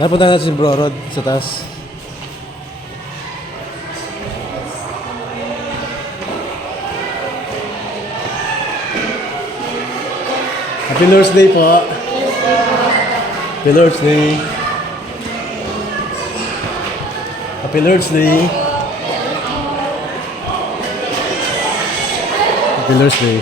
Napunta natin si Bro Rod sa taas. Happy Lord's Day po. Happy Lord's Day. Happy Lord's Day. Happy Lord's Day.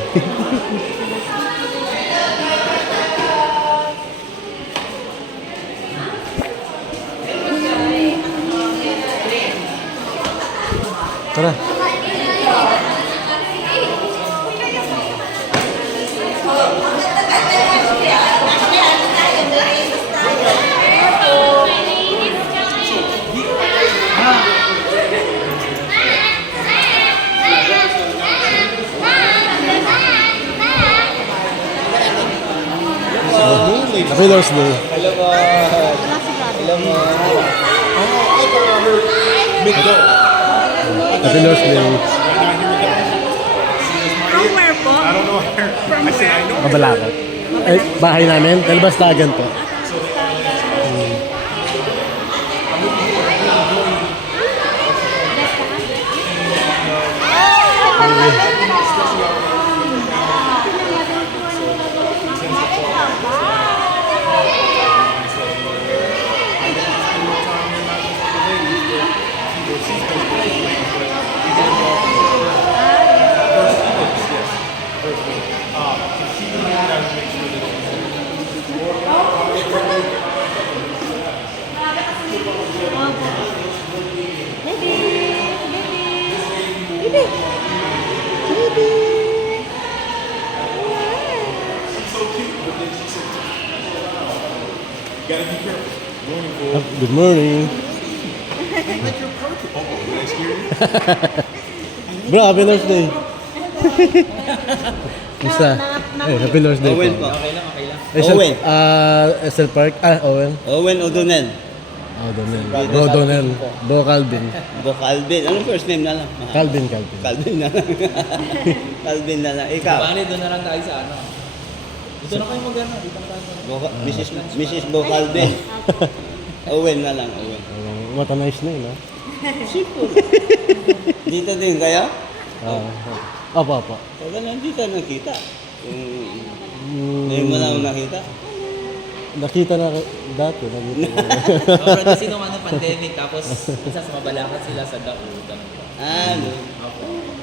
Tara. Happy Lord's Day. Hello po. Hello mo. Happy Lord's Day. From where po? I don't know where. I said I know. Kabalakat. Eh, bahay namin. Talbastagan po. Gotta be careful. Morning, boy. Good morning. Like your purple. Oh, did I scare you? Bro, Happy Lord's Day. Basta. Eh, Happy Lord's Day Owen po. po. Owen. Owen. Estel Park. Owen. Owen O'Donnell. O'Donnell. Bro O'Donnell. Bro Calvin. Bo Calvin. Anong first name na lang? Calvin. Calvin na lang. Calvin na lang. Ikaw. Bali, doon na lang tayo sa ano. Dito na kayo mag-ano. Dito na tayo. Mrs. Bo Calvin. Owen na lang. Owen. What a nice name, ha? Dito din kayo? Apa. Kaya nandito nakita. Ngayon mo lang nakita. Nakita na dati. Pero kasi nung ano, pandemic, tapos isa sa mabalakan sila sa Daud. Ano? Opo.